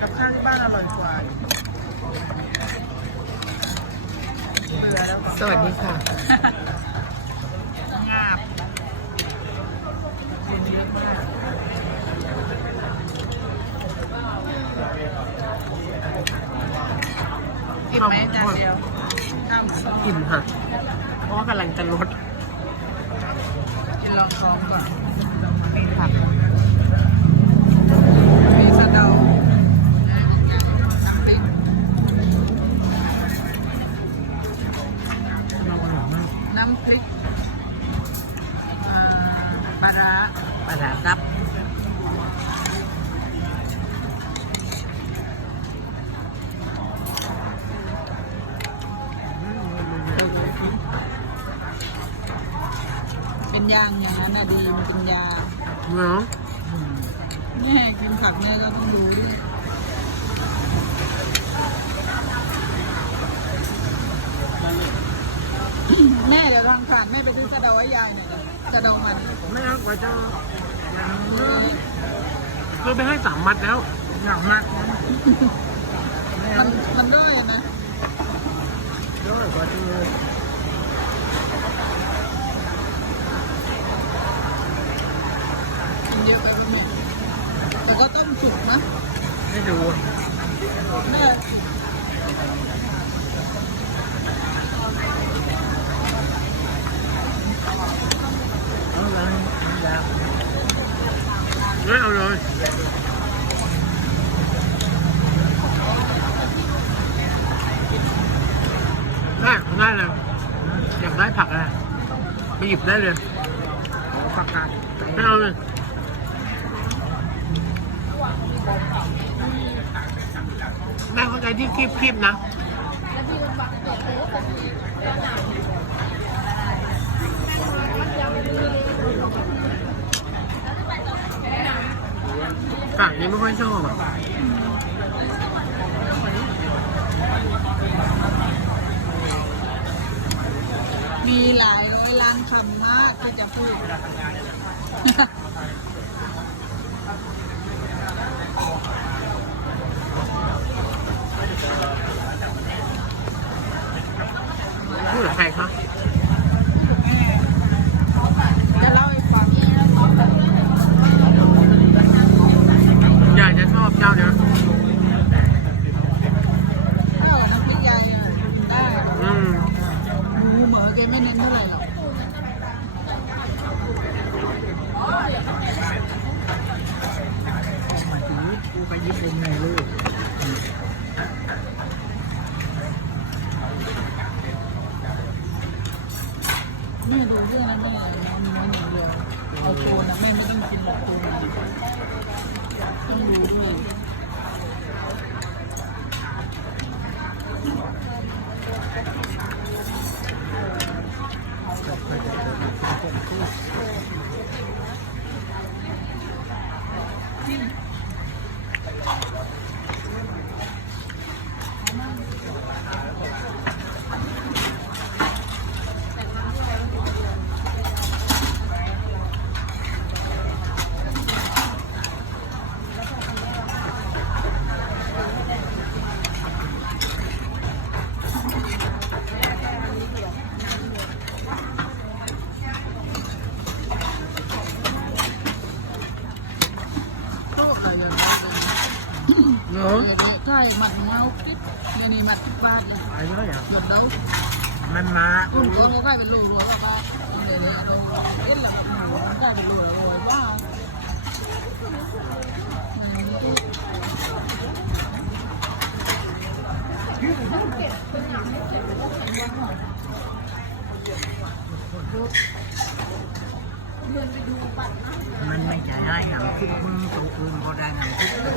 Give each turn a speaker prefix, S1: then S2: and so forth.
S1: กับข้าวที่บ้านอร่อยกว่าเบื่อแล้ว
S2: สวัสดีค่ะ
S1: งาบคนเยอะมากอิ่มไหมจานเดียวข้าวหมูสอง
S2: อิ่มค่ะ เพราะว่ากำลังจะลด
S1: กินลองท้องก่อน
S2: มีผัก
S1: เป็นยางอย่างนั้นน่ะดีมันเป็นยา
S2: เนาะ
S1: แม่กินผักแม่ก็ต้องดูด้วยแม่เดี๋ยวทางผ่านแม่ไปซื้อสะเดาให้ยายหน่อยจ้ะสะเดามัน
S2: ไม่เอากว่าจะคือไปให้สามมัดแล้ว
S1: หนักมากมันมันด้วยนะ
S2: ย่อยกว่าจะ
S1: มันเยอะไปป่ะแม่แต่ก็ต้ม สุกนะ
S2: ให้ดูเอาเลยไม่เอาเลยได้ได้เลยอยากได้ผักอะไรไปหยิบได้เลย
S1: ผักกาด
S2: ไม่เอาเลย แม่เข้าใจที่คีบคีบๆนะผักนี้ไม่ค่อยชอบอะ
S1: มีหลายร้อยล้านคำมากที่จะพูด
S2: กับใครคะ
S1: จะเล่าให้ฟัง
S2: อยากจะชอบเจ้าเนี้ย
S1: ข้าวน้ำพริกยายอะได้
S2: อืม
S1: หมูเหมือแก ไม่เน้นเท่าไหร่หรอก
S2: กูไปยิบเป็นไงลูก
S1: แม่ดูเรื่องนั้นแม่เอาเนื้ออย่างเดียวเอาโคนนะแม่ไม่ต้องกินหรอกโคนต้องดูด้วยก็อะไรอย่างนั้นเลย
S2: เนาะ
S1: เดี๋ยวนี้ใช่มัดเมาปิ๊บเดี๋ยวนี้มัดสิบบาทเลย
S2: ไอ้เนาะอย่าง
S1: หยดเดา
S2: มันมา
S1: คุณตัวเขาใกล้เป็นลูกรัวแล้วก็เดี๋ยวนี้เราเล่นหลังหมูมันใกล้เป็นลูกรัวว่า
S2: มันไม่ใช่ได้หนังคุกมึงตัวอื่นก็ได้หนังคุก